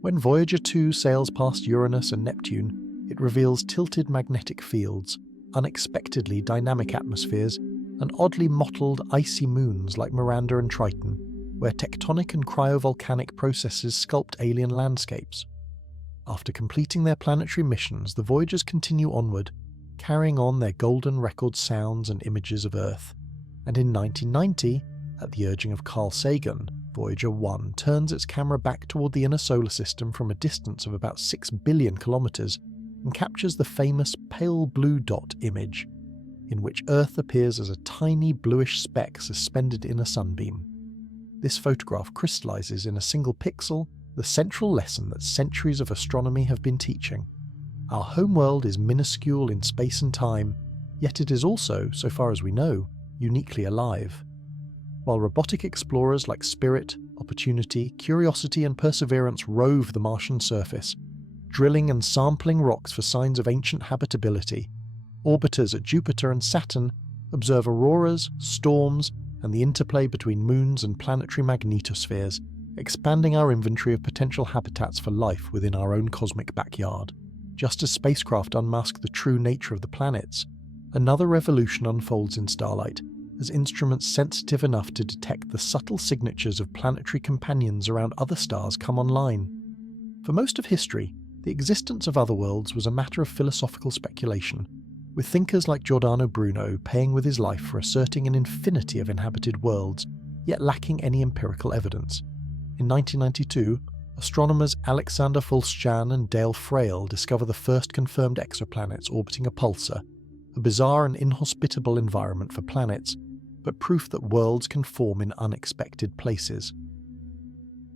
When Voyager 2 sails past Uranus and Neptune, it reveals tilted magnetic fields, unexpectedly dynamic atmospheres, and oddly mottled icy moons like Miranda and Triton, where tectonic and cryovolcanic processes sculpt alien landscapes. After completing their planetary missions, the Voyagers continue onward, carrying on their golden record sounds and images of Earth. And in 1990, at the urging of Carl Sagan, Voyager 1 turns its camera back toward the inner solar system from a distance of about 6 billion kilometers and captures the famous pale blue dot image, in which Earth appears as a tiny bluish speck suspended in a sunbeam. This photograph crystallizes in a single pixel the central lesson that centuries of astronomy have been teaching. Our homeworld is minuscule in space and time, yet it is also, so far as we know, uniquely alive. While robotic explorers like Spirit, Opportunity, Curiosity and Perseverance rove the Martian surface, drilling and sampling rocks for signs of ancient habitability, orbiters at Jupiter and Saturn observe auroras, storms, and the interplay between moons and planetary magnetospheres, expanding our inventory of potential habitats for life within our own cosmic backyard. Just as spacecraft unmask the true nature of the planets, another revolution unfolds in starlight, as instruments sensitive enough to detect the subtle signatures of planetary companions around other stars come online. For most of history, the existence of other worlds was a matter of philosophical speculation, with thinkers like Giordano Bruno paying with his life for asserting an infinity of inhabited worlds, yet lacking any empirical evidence. In 1992, astronomers Alexander Fulsjan and Dale Frail discover the first confirmed exoplanets orbiting a pulsar, a bizarre and inhospitable environment for planets, but proof that worlds can form in unexpected places.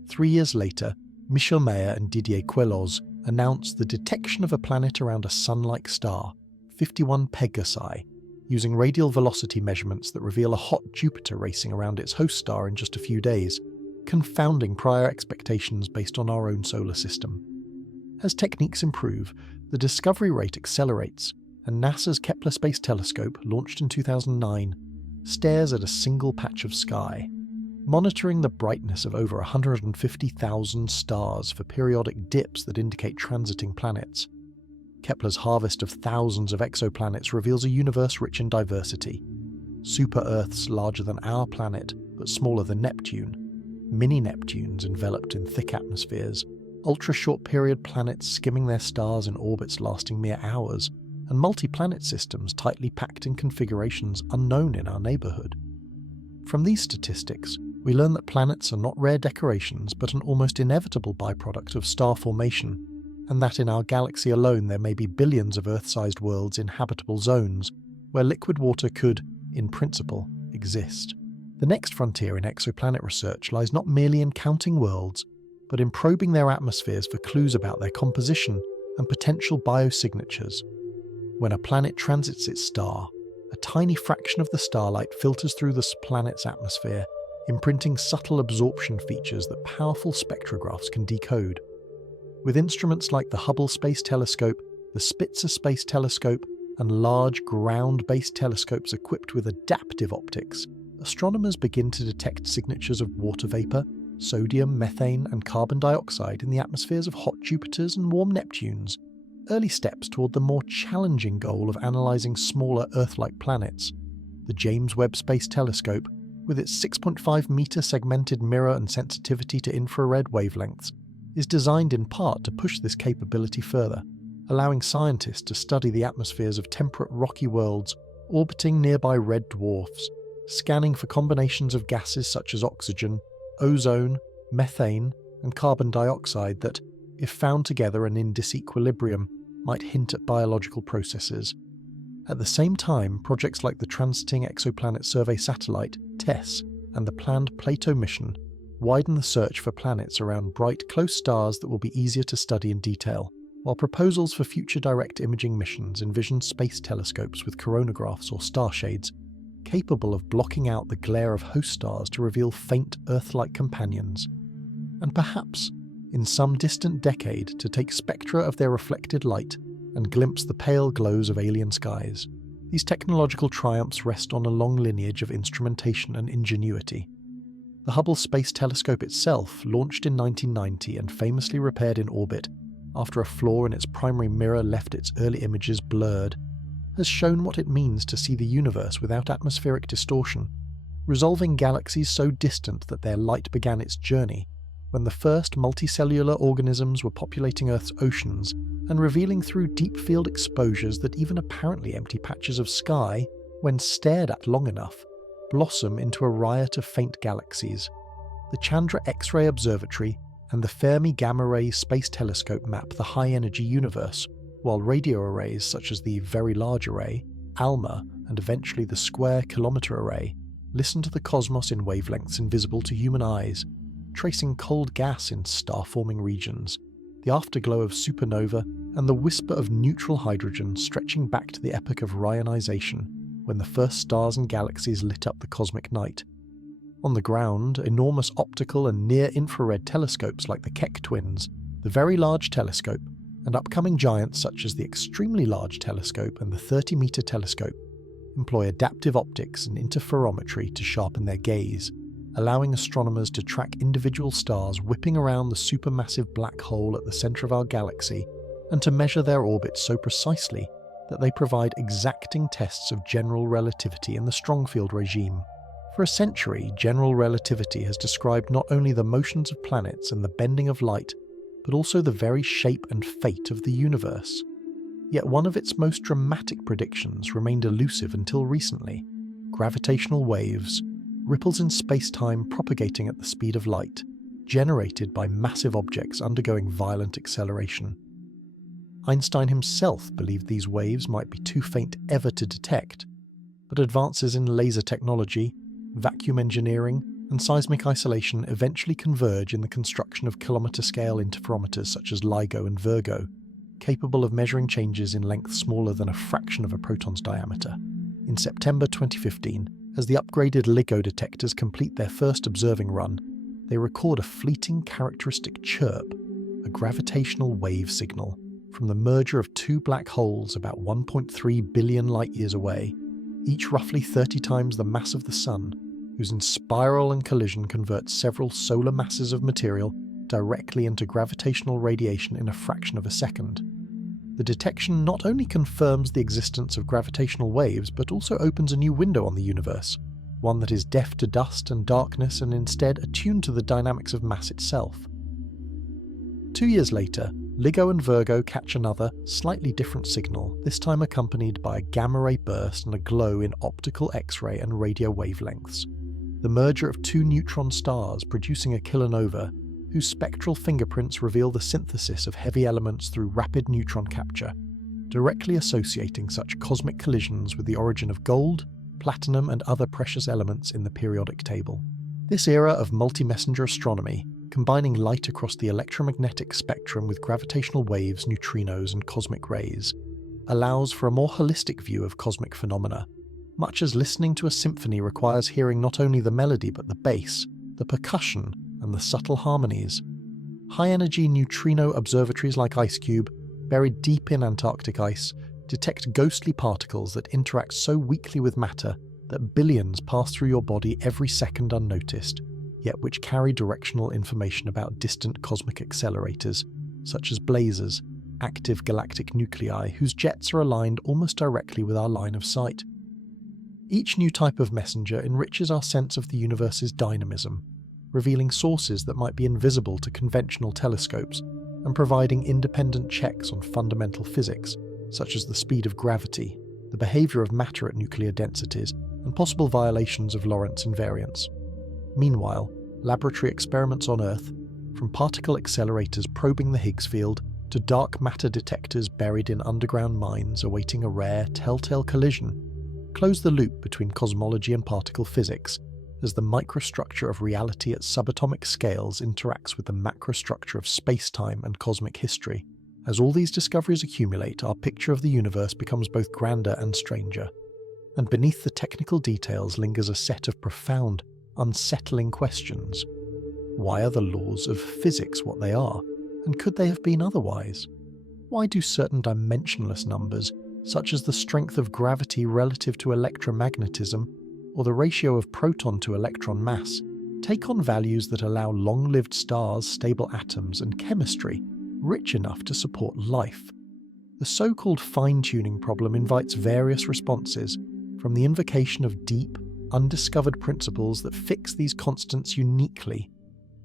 3 years later, Michel Mayor and Didier Queloz announced the detection of a planet around a sun-like star, 51 Pegasi, using radial velocity measurements that reveal a hot Jupiter racing around its host star in just a few days, confounding prior expectations based on our own solar system. As techniques improve, the discovery rate accelerates, and NASA's Kepler Space Telescope, launched in 2009, stares at a single patch of sky, monitoring the brightness of over 150,000 stars for periodic dips that indicate transiting planets. Kepler's harvest of thousands of exoplanets reveals a universe rich in diversity. Super-Earths larger than our planet, but smaller than Neptune, mini-Neptunes enveloped in thick atmospheres, ultra-short-period planets skimming their stars in orbits lasting mere hours, and multi-planet systems tightly packed in configurations unknown in our neighbourhood. From these statistics, we learn that planets are not rare decorations but an almost inevitable byproduct of star formation, and that in our galaxy alone there may be billions of Earth-sized worlds in habitable zones, where liquid water could, in principle, exist. The next frontier in exoplanet research lies not merely in counting worlds, but in probing their atmospheres for clues about their composition and potential biosignatures. When a planet transits its star, a tiny fraction of the starlight filters through the planet's atmosphere, imprinting subtle absorption features that powerful spectrographs can decode. With instruments like the Hubble Space Telescope, the Spitzer Space Telescope, and large ground-based telescopes equipped with adaptive optics, astronomers begin to detect signatures of water vapour, sodium, methane, and carbon dioxide in the atmospheres of hot Jupiters and warm Neptunes, early steps toward the more challenging goal of analysing smaller Earth-like planets. The James Webb Space Telescope, with its 6.5-metre segmented mirror and sensitivity to infrared wavelengths, is designed in part to push this capability further, allowing scientists to study the atmospheres of temperate rocky worlds orbiting nearby red dwarfs, scanning for combinations of gases such as oxygen, ozone, methane, and carbon dioxide that, if found together and in disequilibrium, might hint at biological processes. At the same time, projects like the Transiting Exoplanet Survey Satellite, TESS, and the planned Plato mission widen the search for planets around bright, close stars that will be easier to study in detail, while proposals for future direct imaging missions envision space telescopes with coronagraphs or star shades, capable of blocking out the glare of host stars to reveal faint Earth-like companions, and perhaps, in some distant decade, to take spectra of their reflected light and glimpse the pale glows of alien skies. These technological triumphs rest on a long lineage of instrumentation and ingenuity. The Hubble Space Telescope itself, launched in 1990 and famously repaired in orbit after a flaw in its primary mirror left its early images blurred, has shown what it means to see the universe without atmospheric distortion, resolving galaxies so distant that their light began its journey when the first multicellular organisms were populating Earth's oceans and revealing through deep field exposures that even apparently empty patches of sky, when stared at long enough, blossom into a riot of faint galaxies. The Chandra X-ray Observatory and the Fermi Gamma Ray Space Telescope map the high-energy universe, while radio arrays such as the Very Large Array, ALMA, and eventually the Square Kilometre Array listen to the cosmos in wavelengths invisible to human eyes, tracing cold gas in star-forming regions, the afterglow of supernova, and the whisper of neutral hydrogen stretching back to the epoch of Ryanization, when the first stars and galaxies lit up the cosmic night. On the ground, enormous optical and near-infrared telescopes like the Keck Twins, the Very Large Telescope, and upcoming giants such as the Extremely Large Telescope and the 30-metre telescope employ adaptive optics and interferometry to sharpen their gaze, allowing astronomers to track individual stars whipping around the supermassive black hole at the centre of our galaxy and to measure their orbits so precisely that they provide exacting tests of general relativity in the strong field regime. For a century, general relativity has described not only the motions of planets and the bending of light, but also the very shape and fate of the universe. Yet one of its most dramatic predictions remained elusive until recently: gravitational waves, ripples in space-time propagating at the speed of light, generated by massive objects undergoing violent acceleration. Einstein himself believed these waves might be too faint ever to detect, but advances in laser technology, vacuum engineering, and seismic isolation eventually converge in the construction of kilometre-scale interferometers such as LIGO and Virgo, capable of measuring changes in length smaller than a fraction of a proton's diameter. In September 2015, as the upgraded LIGO detectors complete their first observing run, they record a fleeting characteristic chirp, a gravitational wave signal, from the merger of two black holes about 1.3 billion light-years away, each roughly 30 times the mass of the Sun, whose spiral and collision converts several solar masses of material directly into gravitational radiation in a fraction of a second. The detection not only confirms the existence of gravitational waves, but also opens a new window on the universe, one that is deaf to dust and darkness and instead attuned to the dynamics of mass itself. 2 years later, LIGO and Virgo catch another, slightly different signal, this time accompanied by a gamma-ray burst and a glow in optical X-ray and radio wavelengths. The merger of two neutron stars producing a kilonova, whose spectral fingerprints reveal the synthesis of heavy elements through rapid neutron capture, directly associating such cosmic collisions with the origin of gold, platinum, and other precious elements in the periodic table. This era of multi-messenger astronomy, combining light across the electromagnetic spectrum with gravitational waves, neutrinos, and cosmic rays, allows for a more holistic view of cosmic phenomena, much as listening to a symphony requires hearing not only the melody but the bass, the percussion, and the subtle harmonies. High-energy neutrino observatories like IceCube, buried deep in Antarctic ice, detect ghostly particles that interact so weakly with matter that billions pass through your body every second unnoticed, yet which carry directional information about distant cosmic accelerators, such as blazars, active galactic nuclei whose jets are aligned almost directly with our line of sight. Each new type of messenger enriches our sense of the universe's dynamism, revealing sources that might be invisible to conventional telescopes and providing independent checks on fundamental physics, such as the speed of gravity, the behaviour of matter at nuclear densities, and possible violations of Lorentz invariance. Meanwhile, laboratory experiments on Earth, from particle accelerators probing the Higgs field to dark matter detectors buried in underground mines awaiting a rare, telltale collision, close the loop between cosmology and particle physics as the microstructure of reality at subatomic scales interacts with the macrostructure of space-time and cosmic history. As all these discoveries accumulate, our picture of the universe becomes both grander and stranger, and beneath the technical details lingers a set of profound, unsettling questions. Why are the laws of physics what they are, and could they have been otherwise? Why do certain dimensionless numbers, such as the strength of gravity relative to electromagnetism, or the ratio of proton to electron mass, take on values that allow long-lived stars, stable atoms, and chemistry rich enough to support life? The so-called fine-tuning problem invites various responses, from the invocation of deep, undiscovered principles that fix these constants uniquely,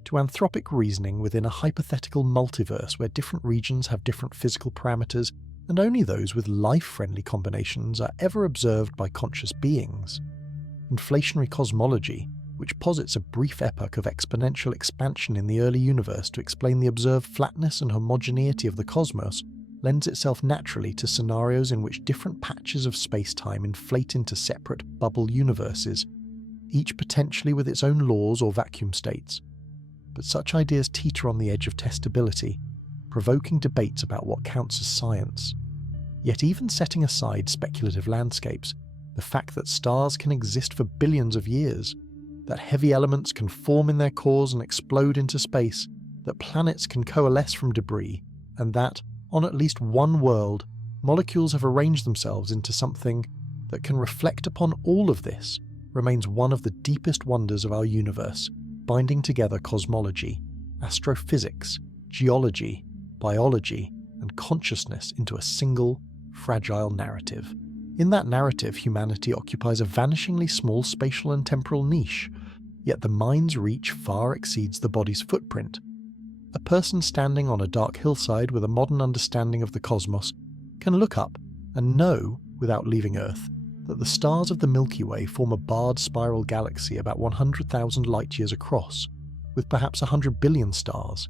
to anthropic reasoning within a hypothetical multiverse where different regions have different physical parameters and only those with life-friendly combinations are ever observed by conscious beings. Inflationary cosmology, which posits a brief epoch of exponential expansion in the early universe to explain the observed flatness and homogeneity of the cosmos, lends itself naturally to scenarios in which different patches of space-time inflate into separate bubble universes, each potentially with its own laws or vacuum states. But such ideas teeter on the edge of testability, provoking debates about what counts as science. Yet even setting aside speculative landscapes, the fact that stars can exist for billions of years, that heavy elements can form in their cores and explode into space, that planets can coalesce from debris, and that, on at least one world, molecules have arranged themselves into something that can reflect upon all of this, remains one of the deepest wonders of our universe, binding together cosmology, astrophysics, geology, biology, and consciousness into a single, fragile narrative. In that narrative, humanity occupies a vanishingly small spatial and temporal niche, yet the mind's reach far exceeds the body's footprint. A person standing on a dark hillside with a modern understanding of the cosmos can look up and know, without leaving Earth, that the stars of the Milky Way form a barred spiral galaxy about 100,000 light-years across, with perhaps 100 billion stars,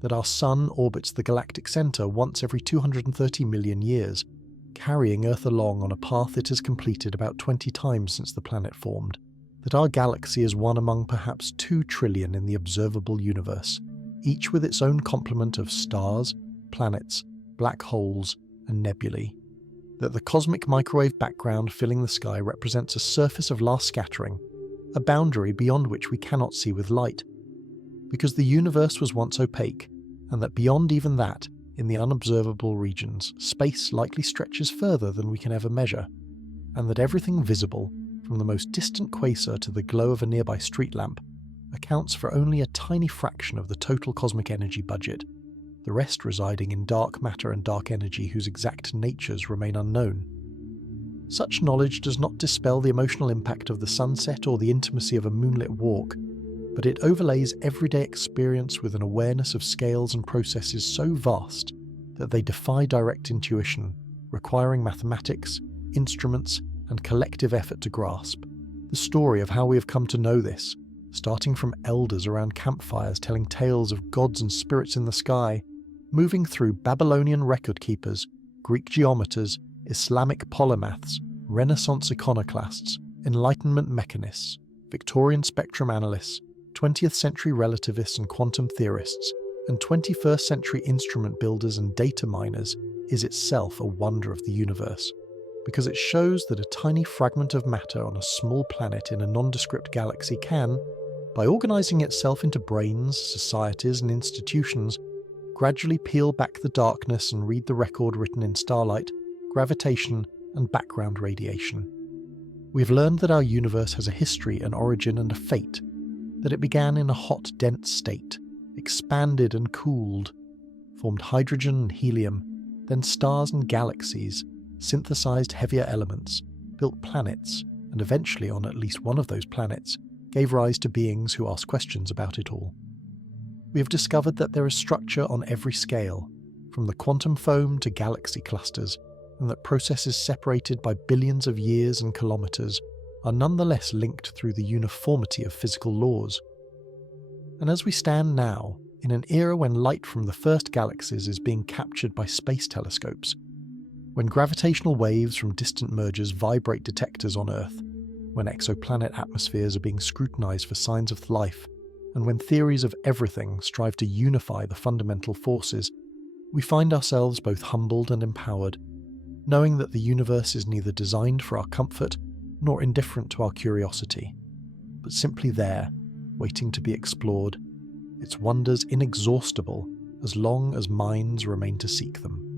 that our Sun orbits the galactic centre once every 230 million years, carrying Earth along on a path it has completed about 20 times since the planet formed, that our galaxy is one among perhaps 2 trillion in the observable universe, each with its own complement of stars, planets, black holes, and nebulae, that the cosmic microwave background filling the sky represents a surface of last scattering, a boundary beyond which we cannot see with light, because the universe was once opaque, and that beyond even that, in the unobservable regions, space likely stretches further than we can ever measure, and that everything visible, from the most distant quasar to the glow of a nearby street lamp, accounts for only a tiny fraction of the total cosmic energy budget, the rest residing in dark matter and dark energy whose exact natures remain unknown. Such knowledge does not dispel the emotional impact of the sunset or the intimacy of a moonlit walk, but it overlays everyday experience with an awareness of scales and processes so vast that they defy direct intuition, requiring mathematics, instruments, and collective effort to grasp. The story of how we have come to know this, starting from elders around campfires telling tales of gods and spirits in the sky, moving through Babylonian record keepers, Greek geometers, Islamic polymaths, Renaissance iconoclasts, Enlightenment mechanists, Victorian spectrum analysts, 20th century relativists and quantum theorists, and 21st century instrument builders and data miners, is itself a wonder of the universe, because it shows that a tiny fragment of matter on a small planet in a nondescript galaxy can, by organizing itself into brains, societies, and institutions, gradually peel back the darkness and read the record written in starlight, gravitation, and background radiation. We've learned that our universe has a history, an origin, and a fate, that it began in a hot, dense state, expanded and cooled, formed hydrogen and helium, then stars and galaxies, synthesized heavier elements, built planets, and eventually on at least one of those planets, gave rise to beings who ask questions about it all. We have discovered that there is structure on every scale, from the quantum foam to galaxy clusters, and that processes separated by billions of years and kilometers are nonetheless linked through the uniformity of physical laws. And as we stand now, In an era when light from the first galaxies is being captured by space telescopes, when gravitational waves from distant mergers vibrate detectors on Earth, when exoplanet atmospheres are being scrutinized for signs of life, and when theories of everything strive to unify the fundamental forces, we find ourselves both humbled and empowered, knowing that the universe is neither designed for our comfort nor indifferent to our curiosity, but simply there, waiting to be explored, its wonders inexhaustible as long as minds remain to seek them.